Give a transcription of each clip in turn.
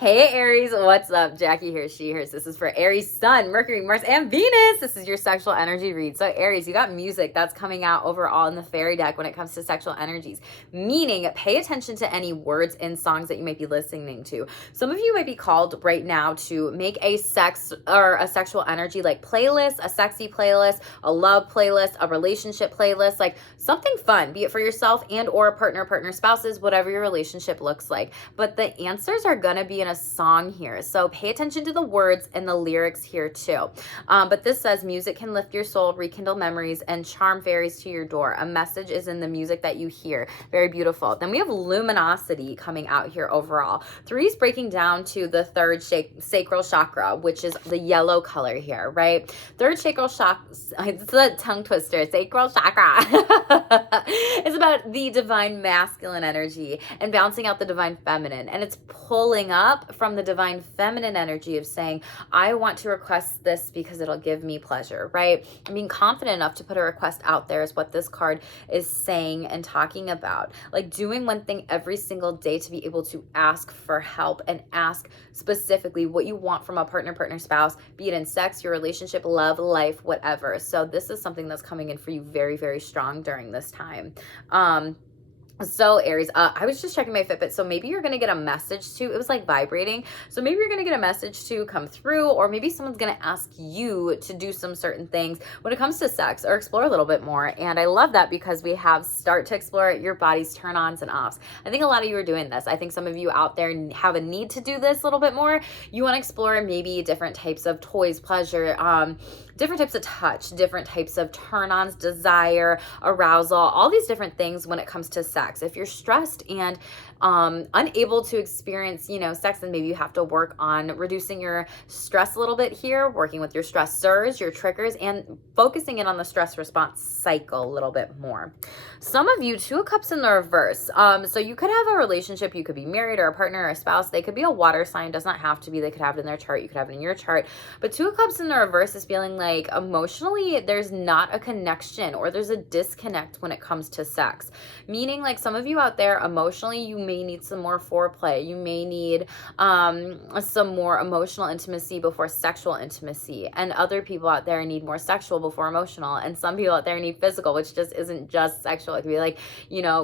Hey Aries, what's up? Jackie here, she, hers. This is for Aries, Sun, Mercury, Mars, and Venus. This is your sexual energy read. So Aries, you got music that's coming out overall in the fairy deck when it comes to sexual energies, meaning pay attention to any words in songs that you might be listening to. Some of you might be called right now to make a sex or a sexual energy like playlist, a sexy playlist, a love playlist, a relationship playlist, like something fun, be it for yourself and or partner, spouses, whatever your relationship looks like. But the answers are gonna be in a song here. So pay attention to the words and the lyrics here too. But this says music can lift your soul, rekindle memories, and charm fairies to your door. A message is in the music that you hear. Very beautiful. Then we have luminosity coming out here overall. 3 is breaking down to the third sacral chakra, which is the yellow color here, right? Third sacral chakra, it's a tongue twister, sacral chakra. It's about the divine masculine energy and bouncing out the divine feminine. And it's pulling up from the divine feminine energy of saying, I want to request this because it'll give me pleasure, right? And being confident enough to put a request out there is what this card is saying and talking about. Like doing one thing every single day to be able to ask for help and ask specifically what you want from a partner, spouse, be it in sex, your relationship, love, life, whatever. So this is something that's coming in for you very, very strong during this time. So Aries, I was just checking my Fitbit. So maybe you're going to get a message to, it was like vibrating. So maybe you're going to get a message to come through, or maybe someone's going to ask you to do some certain things when it comes to sex or explore a little bit more. And I love that because we have start to explore your body's turn-ons and offs. I think a lot of you are doing this. I think some of you out there have a need to do this a little bit more. You want to explore maybe different types of toys, pleasure, different types of touch, different types of turn-ons, desire, arousal, all these different things when it comes to sex. If you're stressed and unable to experience, sex, then maybe you have to work on reducing your stress a little bit here, working with your stressors, your triggers, and focusing in on the stress response cycle a little bit more. Some of you, 2 of Cups in the reverse. So you could have a relationship, you could be married or a partner or a spouse. They could be a water sign, does not have to be. They could have it in their chart. You could have it in your chart. But 2 of Cups in the reverse is feeling like emotionally there's not a connection or there's a disconnect when it comes to sex. Meaning like some of you out there emotionally, you may need some more foreplay. You may need some more emotional intimacy before sexual intimacy. And other people out there need more sexual before emotional. And some people out there need physical, which just isn't just sexual. It could be like,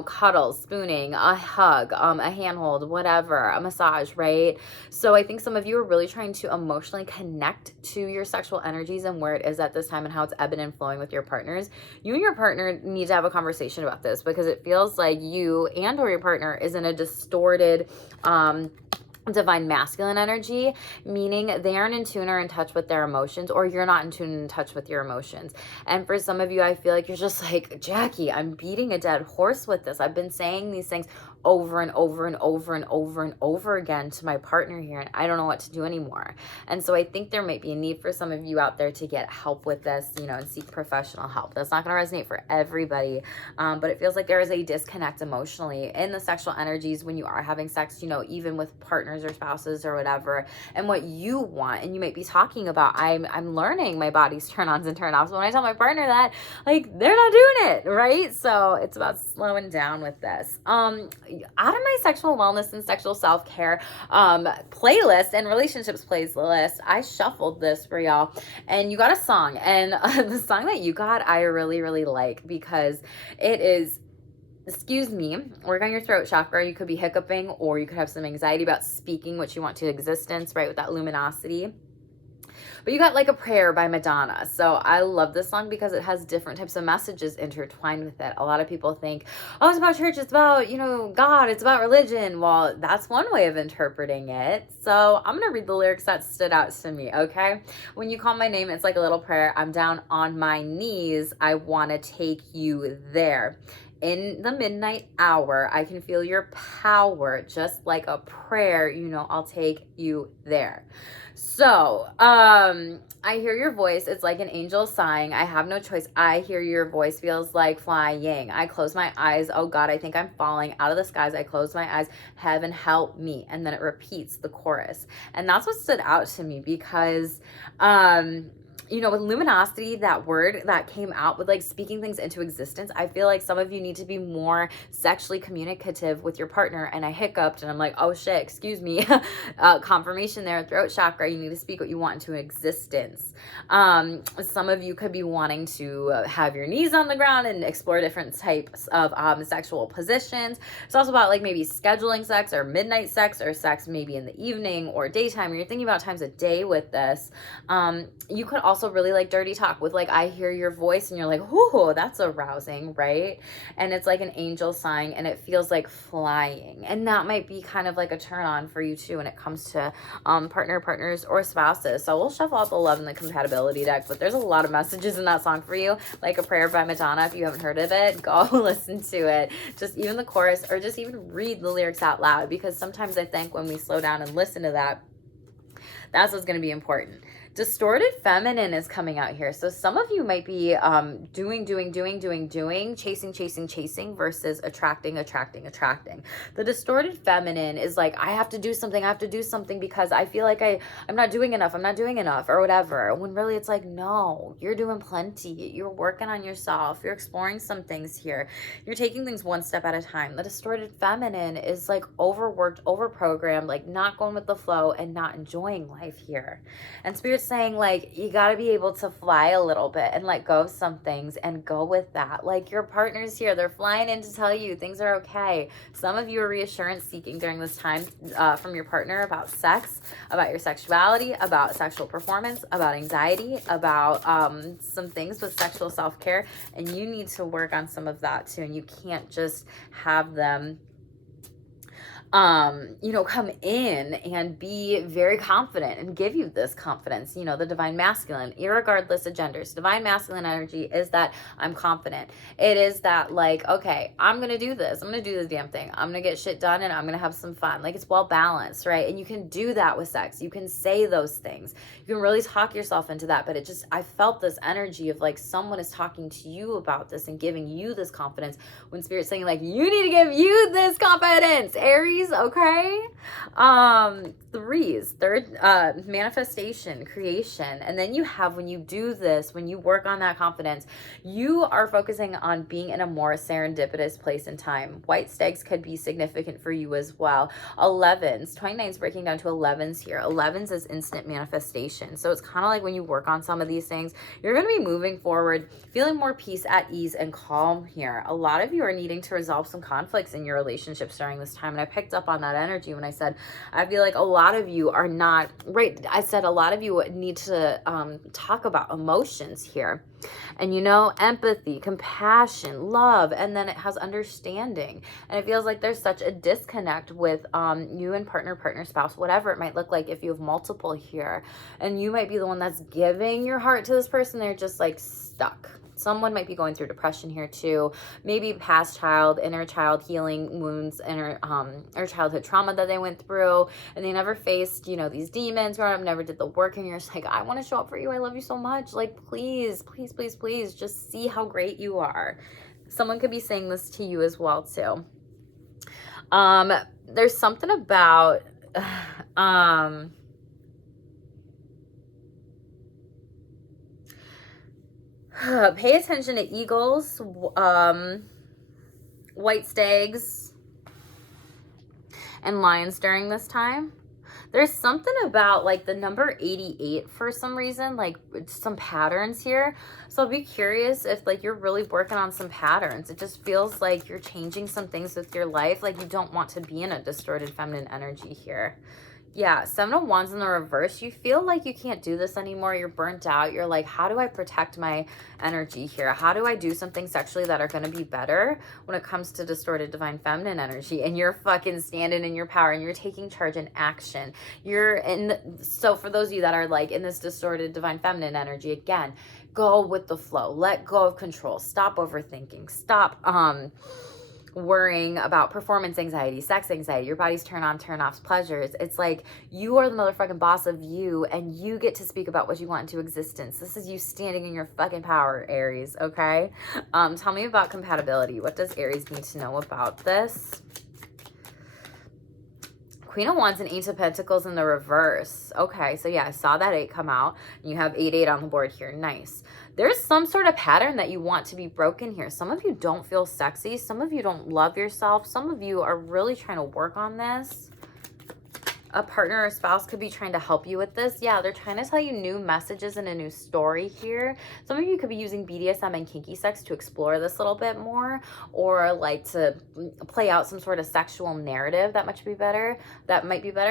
cuddles, spooning, a hug, a handhold, whatever, a massage, right? So I think some of you are really trying to emotionally connect to your sexual energies and where it is at this time and how it's ebbing and flowing with your partners. You and your partner need to have a conversation about this because it feels like you and or your partner is in a distorted divine masculine energy, meaning they aren't in tune or in touch with their emotions, or you're not in tune and in touch with your emotions. And for some of you, I feel like you're just like, Jackie, I'm beating a dead horse with this. I've been saying these things over and over and over and over and over again to my partner here, and I don't know what to do anymore. And so I think there might be a need for some of you out there to get help with this, and seek professional help. That's not going to resonate for everybody, but it feels like there is a disconnect emotionally in the sexual energies when you are having sex, even with partners or spouses or whatever, and what you want. And you might be talking about, I'm learning my body's turn-ons and turn-offs. When I tell my partner that, like, they're not doing it, right? So it's about slowing down with this. Out of my sexual wellness and sexual self-care playlist and relationships playlist, I shuffled this for y'all, and you got a song, and the song that you got I really, really like because it is, excuse me, work on your throat chakra. You could be hiccuping, or you could have some anxiety about speaking what you want to existence, right, with that luminosity. But you got like a prayer by Madonna. So I love this song because it has different types of messages intertwined with it. A lot of people think, oh, it's about church, it's about, God, it's about religion. Well, that's one way of interpreting it. So I'm going to read the lyrics that stood out to me, okay? When you call my name, it's like a little prayer. I'm down on my knees. I want to take you there. In the midnight hour, I can feel your power, just like a prayer, I'll take you there. So, I hear your voice. It's like an angel sighing. I have no choice. I hear your voice. Feels like flying. I close my eyes. Oh God, I think I'm falling out of the skies. I close my eyes. Heaven help me. And then it repeats the chorus. And that's what stood out to me because, you know, with luminosity, that word that came out with like speaking things into existence, I feel like some of you need to be more sexually communicative with your partner. And I hiccuped and I'm like, oh shit, excuse me. Confirmation there, throat chakra. You need to speak what you want into existence. Some of you could be wanting to have your knees on the ground and explore different types of sexual positions. It's also about like maybe scheduling sex or midnight sex or sex maybe in the evening or daytime. Or you're thinking about times of day with this. You could also really like dirty talk with like, I hear your voice and you're like, ooh, that's arousing, right? And it's like an angel sign and it feels like flying. And that might be kind of like a turn on for you too when it comes to partners, or spouses. So we'll shuffle out the love and the compatibility deck, but there's a lot of messages in that song for you, like A Prayer by Madonna. If you haven't heard of it, go listen to it. Just even the chorus, or just even read the lyrics out loud, because sometimes I think when we slow down and listen to that, that's what's going to be important. Distorted feminine is coming out here. So some of you might be doing, chasing versus attracting. The distorted feminine is like, I have to do something because I feel like I'm not doing enough, or whatever. When really it's like, no, you're doing plenty. You're working on yourself. You're exploring some things here. You're taking things one step at a time. The distorted feminine is like overworked, overprogrammed, like not going with the flow and not enjoying life here. And Spirit's saying like, you got to be able to fly a little bit and let go of some things and go with that. Like your partner's here, they're flying in to tell you things are okay. Some of you are reassurance seeking during this time from your partner about sex, about your sexuality, about sexual performance, about anxiety, about some things with sexual self-care. And you need to work on some of that too. And you can't just have them come in and be very confident and give you this confidence. The divine masculine, irregardless of genders, divine masculine energy is that I'm confident. It is that like, okay, I'm going to do this. I'm going to do the damn thing. I'm going to get shit done and I'm going to have some fun. Like it's well balanced, right? And you can do that with sex. You can say those things. You can really talk yourself into that. But I felt this energy of like someone is talking to you about this and giving you this confidence when Spirit's saying like, you need to give you this confidence, Aries. Okay. Third, manifestation, creation. And then you have, when you do this, when you work on that confidence, you are focusing on being in a more serendipitous place and time. White stags could be significant for you as well. 11s, 29s breaking down to 11s here. 11s is instant manifestation. So it's kind of like when you work on some of these things, you're going to be moving forward, feeling more peace, at ease, and calm here. A lot of you are needing to resolve some conflicts in your relationships during this time. And I picked up on that energy when I said, I feel like a lot of you are not, right? I said a lot of you need to talk about emotions here. And empathy, compassion, love, and then it has understanding. And it feels like there's such a disconnect with you and partner, spouse, whatever it might look like if you have multiple here. And you might be the one that's giving your heart to this person. They're just like stuck. Someone might be going through depression here too. Maybe past child, inner child healing wounds, or childhood trauma that they went through, and they never faced, these demons growing up, never did the work, and you're just like, I want to show up for you. I love you so much. Like, please, just see how great you are. Someone could be saying this to you as well too. There's something about, pay attention to eagles, white stags, and lions during this time. There's something about like the number 88 for some reason, like some patterns here. So I'll be curious if like you're really working on some patterns. It just feels like you're changing some things with your life. Like you don't want to be in a distorted feminine energy here. Yeah, 7 of Wands in the reverse. You feel like you can't do this anymore. You're burnt out. You're like, how do I protect my energy here? How do I do something sexually that are going to be better when it comes to distorted divine feminine energy? And you're fucking standing in your power and you're taking charge and action. So for those of you that are like in this distorted divine feminine energy, again, go with the flow. Let go of control. Stop overthinking. Stop worrying about performance anxiety, sex anxiety, your body's turn on, turn offs, pleasures. It's like you are the motherfucking boss of you and you get to speak about what you want into existence. This is you standing in your fucking power, Aries, okay? Tell me about compatibility. What does Aries need to know about this? Queen of Wands and Ace of Pentacles in the reverse. Okay, so yeah, I saw that 8 come out. You have 8 on the board here. Nice. There's some sort of pattern that you want to be broken here. Some of you don't feel sexy. Some of you don't love yourself. Some of you are really trying to work on this. A partner or spouse could be trying to help you with this. Yeah, they're trying to tell you new messages and a new story here. Some of you could be using BDSM and kinky sex to explore this a little bit more, or like to play out some sort of sexual narrative that might be better.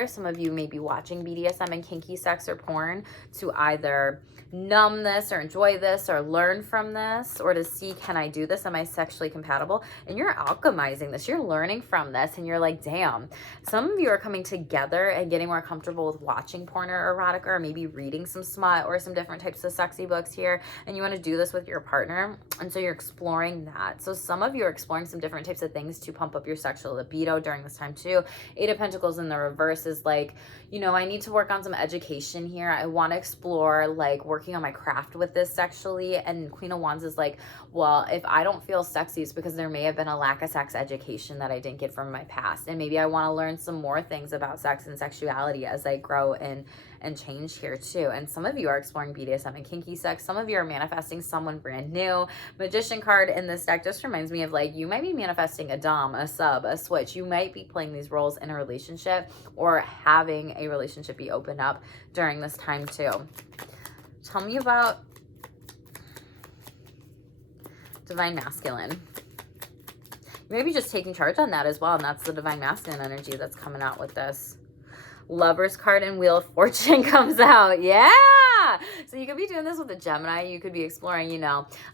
Some of you may be watching BDSM and kinky sex or porn to either numb this or enjoy this or learn from this, or to see, can I do this? Am I sexually compatible? And you're alchemizing this. You're learning from this, and you're like, damn. Some of you are coming together and getting more comfortable with watching porn or erotica, or maybe reading some smut or some different types of sexy books here, and you want to do this with your partner, and so you're exploring that. So some of you are exploring some different types of things to pump up your sexual libido during this time too. 8 of Pentacles in the reverse is like, you know, I need to work on some education here. I want to explore like working on my craft with this sexually. And Queen of Wands is like, well, if I don't feel sexy, it's because there may have been a lack of sex education that I didn't get from my past, and maybe I want to learn some more things about sex and sexuality as I grow and change here too. And some of you are exploring BDSM and kinky sex. Some of you are manifesting someone brand new. Magician card in this deck just reminds me of like, you might be manifesting a dom, a sub, a switch. You might be playing these roles in a relationship, or having a relationship be opened up during this time too. Tell me about Divine Masculine. You may be just taking charge on that as well, and that's the Divine Masculine energy that's coming out with this. Lover's card and Wheel of Fortune comes out. Yeah. So you could be doing this with a Gemini. You could be exploring,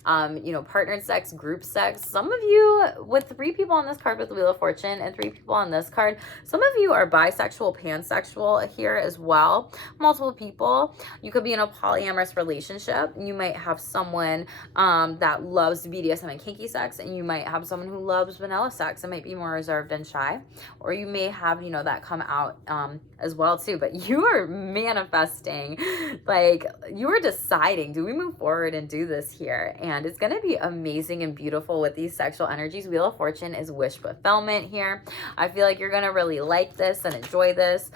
partnered sex, group sex. Some of you, with 3 people on this card with the Wheel of Fortune and 3 people on this card, some of you are bisexual, pansexual here as well. Multiple people. You could be in a polyamorous relationship. You might have someone that loves BDSM and kinky sex, and you might have someone who loves vanilla sex and might be more reserved and shy. Or you may have, that come out as well too. But you are manifesting, like, you are deciding, do we move forward and do this here? And it's going to be amazing and beautiful with these sexual energies. Wheel of Fortune is wish fulfillment here. I feel like you're going to really like this and enjoy this.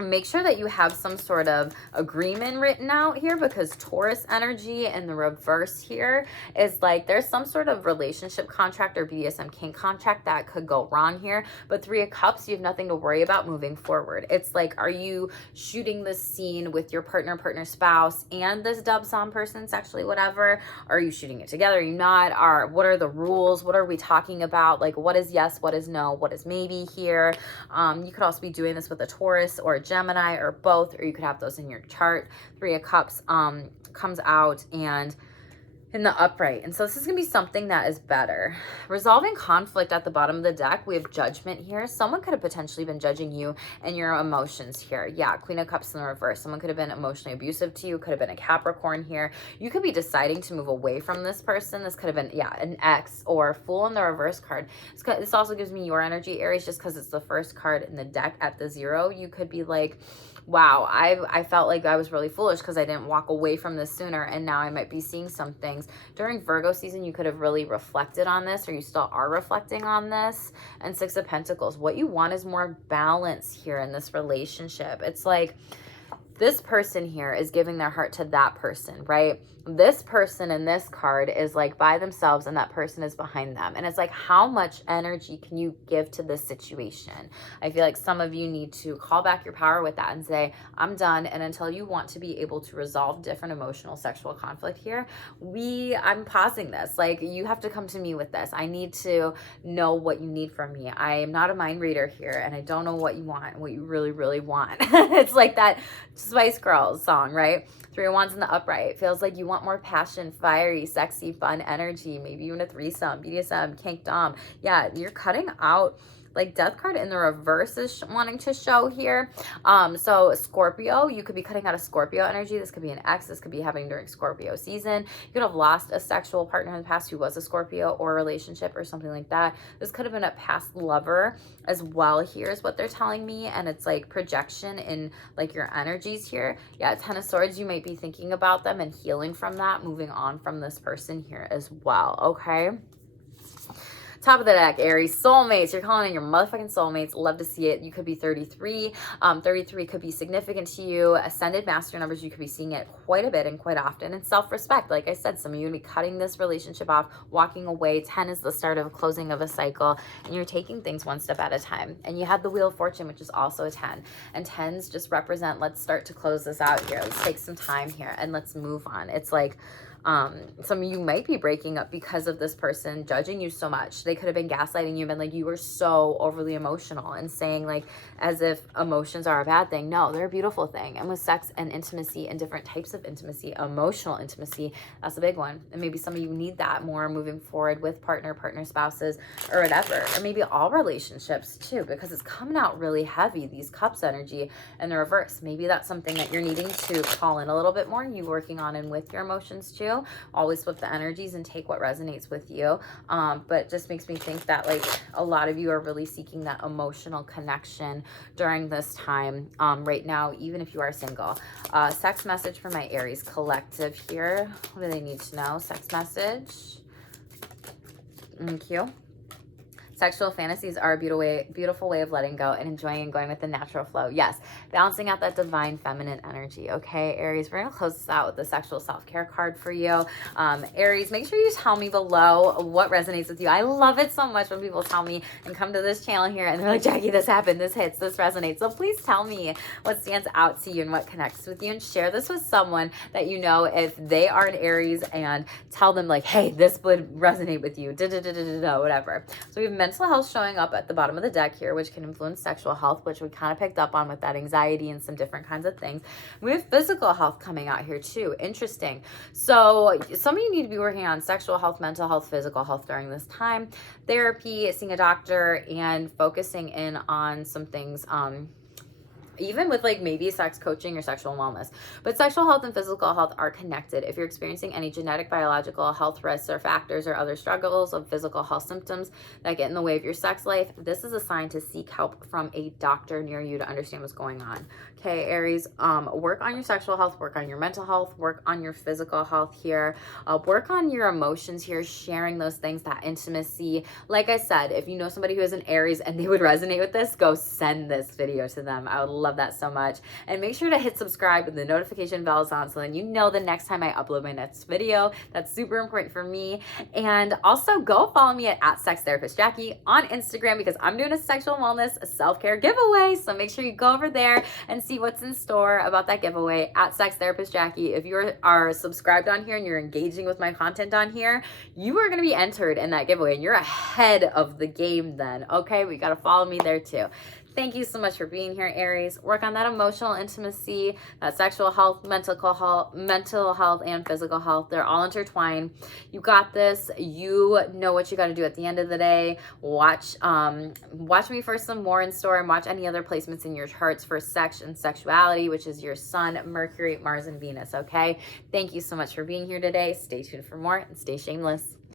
Make sure that you have some sort of agreement written out here, because Taurus energy in the reverse here is like there's some sort of relationship contract or BDSM kink contract that could go wrong here. But 3 of Cups, you have nothing to worry about moving forward. It's like, are you shooting this scene with your partner, spouse, and this dub-som person sexually, whatever? Are you shooting it together? Are you not? What are the rules? What are we talking about? Like, what is yes? What is no? What is maybe here? You could also be doing this with a Taurus or a Gemini, or both, or you could have those in your chart. 3 of Cups comes out and in the upright. And so this is going to be something that is better. Resolving conflict at the bottom of the deck. We have Judgment here. Someone could have potentially been judging you and your emotions here. Yeah, Queen of Cups in the reverse. Someone could have been emotionally abusive to you. Could have been a Capricorn here. You could be deciding to move away from this person. This could have been, yeah, an ex or Fool in the reverse card. This also gives me your energy, Aries, just because it's the first card in the deck at the 0. You could be like, wow, I felt like I was really foolish because I didn't walk away from this sooner, and now I might be seeing some things. During Virgo season, you could have really reflected on this, or you still are reflecting on this. And 6 of Pentacles. What you want is more balance here in this relationship. It's like this person here is giving their heart to that person, right? This person in this card is like by themselves, and that person is behind them. And it's like, how much energy can you give to this situation? I feel like some of you need to call back your power with that and say, I'm done. And until you want to be able to resolve different emotional sexual conflict here, I'm pausing this. Like, you have to come to me with this. I need to know what you need from me. I am not a mind reader here, and I don't know what you want, what you really, really want. It's like that Spice Girls song, right? 3 of Wands in the upright. Feels like you want more passion, fiery, sexy, fun energy. Maybe even a threesome, BDSM, kink, dom. Yeah, you're cutting out, like, Death card in the reverse is wanting to show here. So Scorpio, you could be cutting out a Scorpio energy. This could be an ex. This could be happening during Scorpio season. You could have lost a sexual partner in the past who was a Scorpio, or a relationship or something like that. This could have been a past lover as well here, is what they're telling me. And it's like projection in like your energies here. Yeah, 10 of Swords, you might be thinking about them and healing from that, moving on from this person here as well. Okay. Top of the deck, Aries, soulmates. You're calling in your motherfucking soulmates. Love to see it. You could be 33. 33 could be significant to you. Ascended master numbers, you could be seeing it quite a bit and quite often. And self-respect, like I said, some of you would be cutting this relationship off, walking away. 10 is the start of a closing of a cycle, and you're taking things one step at a time. And you have the Wheel of Fortune, which is also a 10. And 10s just represent, let's start to close this out here. Let's take some time here and let's move on. It's like, some of you might be breaking up because of this person judging you so much. They could have been gaslighting you, been like, you were so overly emotional, and saying like, as if emotions are a bad thing. No, they're a beautiful thing. And with sex and intimacy and different types of intimacy, emotional intimacy, that's a big one. And maybe some of you need that more moving forward with partner, spouses, or whatever. Or maybe all relationships too, because it's coming out really heavy, these cups energy in the reverse. Maybe that's something that you're needing to call in a little bit more, you working on and with your emotions too. Always flip the energies and take what resonates with you. But just makes me think that like a lot of you are really seeking that emotional connection during this time right now, even if you are single. Sex message for my Aries collective here. What do they need to know? Sex message. Thank you. Sexual fantasies are a beautiful way of letting go and enjoying and going with the natural flow. Yes, balancing out that divine feminine energy. Okay, Aries, we're going to close this out with the sexual self-care card for you. Aries, make sure you tell me below what resonates with you. I love it so much when people tell me and come to this channel here and they're like, Jackie, this happened, this hits, this resonates. So please tell me what stands out to you and what connects with you, and share this with someone that you know if they are an Aries, and tell them like, hey, this would resonate with you, whatever. So we have mental health showing up at the bottom of the deck here, which can influence sexual health, which we kind of picked up on with that anxiety and some different kinds of things. We have physical health coming out here too. Interesting. So some of you need to be working on sexual health, mental health, physical health during this time. Therapy, seeing a doctor, and focusing in on some things, even with like maybe sex coaching or sexual wellness. But sexual health and physical health are connected. If you're experiencing any genetic, biological health risks or factors or other struggles of physical health symptoms that get in the way of your sex life, this is a sign to seek help from a doctor near you to understand what's going on. Okay, Aries, work on your sexual health, work on your mental health, work on your physical health here, work on your emotions here, sharing those things, that intimacy. Like I said, if you know somebody who is an Aries and they would resonate with this, go send this video to them. I would love that so much. And make sure to hit subscribe with the notification bells on so then you know the next time I upload my next video. That's super important for me. And also go follow me at Sex Therapist Jackie on Instagram, because I'm doing a sexual wellness, a self-care giveaway. So make sure you go over there and see what's in store about that giveaway at Sex Therapist Jackie. If you are subscribed on here and you're engaging with my content on here, you are going to be entered in that giveaway, and you're ahead of the game then. Okay, we got to follow me there too. Thank you so much for being here, Aries. Work on that emotional intimacy, that sexual health, mental health, and physical health. They're all intertwined. You got this. You know what you got to do at the end of the day. Watch me for some more in store, and watch any other placements in your charts for sex and sexuality, which is your Sun, Mercury, Mars, and Venus. Okay. Thank you so much for being here today. Stay tuned for more, and stay shameless.